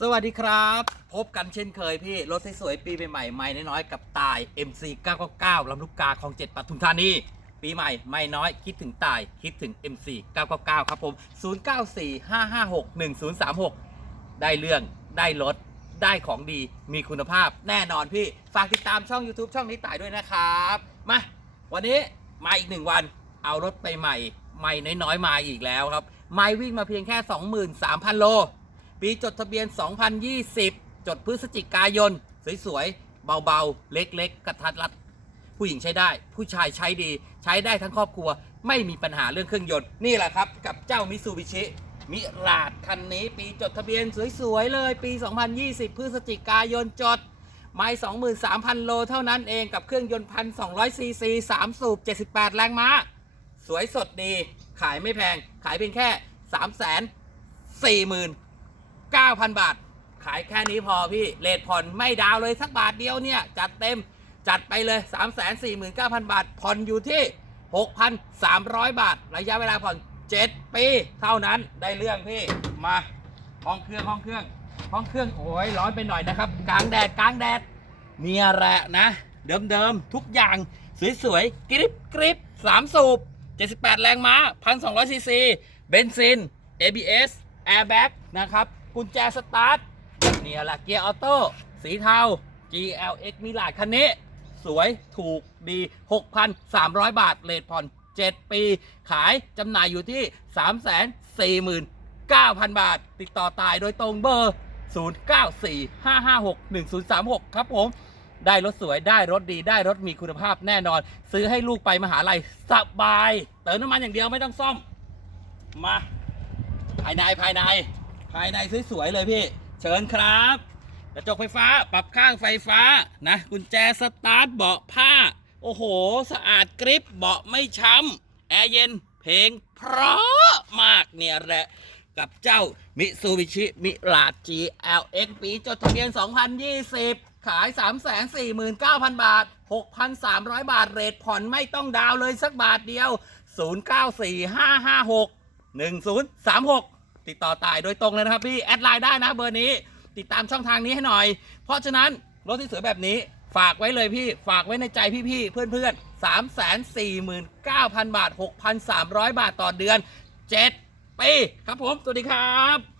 สวัสดีครับ พบกันเช่นเคยพี่ รถสวยๆปีใหม่ๆไม่น้อยๆกับตาย MC 999ลำลูกกาของเจ็ดปทุมธานี ปีใหม่ไม่น้อยคิดถึงตาย คิดถึง MC 999 ครับผม 0945561036 ได้เรื่องได้รถ ได้ของดีมีคุณภาพแน่นอนพี่ ฝากติดตามช่อง YouTube ช่องนี้ตายด้วยนะครับ มา วันนี้มาอีกหนึ่งวันเอารถไปใหม่ใหม่น้อยๆมาอีกแล้วครับ ไม่วิ่งมาเพียงแค่ 23,000 โล ปีจดทะเบียน 2020 จดพฤศจิกายน สวยๆ เบาๆ เล็กๆ กระทัดรัด ผู้หญิงใช้ได้ ผู้ชายใช้ดี ใช้ได้ทั้งครอบครัว ไม่มีปัญหาเรื่องเครื่องยนต์ นี่แหละครับ กับเจ้ามิซูบิชิ มิราดคันนี้ปีจดทะเบียนสวยๆ เลย ปี 2020 พฤศจิกายนจดไม่23,000 โลเท่านั้นเองกับเครื่องยนต์1,200ซีซี3สูบ 78 แรงม้า สวยสดดี ขายไม่แพง ขายเพียงแค่ 3 4 0 0 0 9,000 บาท ขายแค่นี้พอพี่เลทผ่อนไม่ดาวเลยสักบาทเดียวเนี่ย จัดเต็มจัดไปเลย 349,000 บาท ผ่อนอยู่ที่ 6,300 บาท ระยะเวลาผ่อน 7 ปี เท่านั้นได้เรื่องพี่มาห้องเครื่องห้องเครื่องห้องเครื่องโอ้ยร้อนไปหน่อยนะครับ กลางแดดกลางแดดเนี่ยแหละนะ เดิมๆ ทุกอย่างสวยๆ กริบกริบสามสูบ 78 แรงม้า 1,200ซีซี เบนซิน ABS Airbag นะครับ กุญแจสตาร์ทเนี่ยแหละเกียร์ออโต้สีเทา GLX มีหลายคันนี้ สวยถูกดี 6,300 บาทเลทผ่อน 7 ปี ขายจำหน่ายอยู่ที่ 349,000 บาท ติดต่อตายโดยตรงเบอร์ 0945561036 ครับผม ได้รถสวยได้รถดีได้รถมีคุณภาพแน่นอน ซื้อให้ลูกไปมหาลัยสบาย เติมน้ำมันอย่างเดียวไม่ต้องซ่อม มา ภายในภายใน ภายในสวยๆเลยพี่ เชิญครับ กระจกไฟฟ้าปรับข้างไฟฟ้านะกุญแจสตาร์ทเบาะผ้า โอ้โห สะอาดกริบเบาะไม่ช้ำแอร์เย็นเพลงเพราะมากเนี่ยแหละกับเจ้ามิซูบิชิมิลา GLX ปีจดทะเบียน 2020 ขาย 349,000 บาท 6,300 บาท เรทผ่อนไม่ต้องดาวเลยสักบาทเดียว 094556 1036 ติดต่อตายโดยตรงเลยนะครับพี่แอดไลน์ได้นะเบอร์นี้ ติดตามช่องทางนี้ให้หน่อย เพราะฉะนั้นรถที่สวยแบบนี้ฝากไว้เลยพี่ฝากไว้ในใจพี่ๆเพื่อนๆ349,000บาท6,300บาทต่อเดือน7ปีครับผม สวัสดีครับ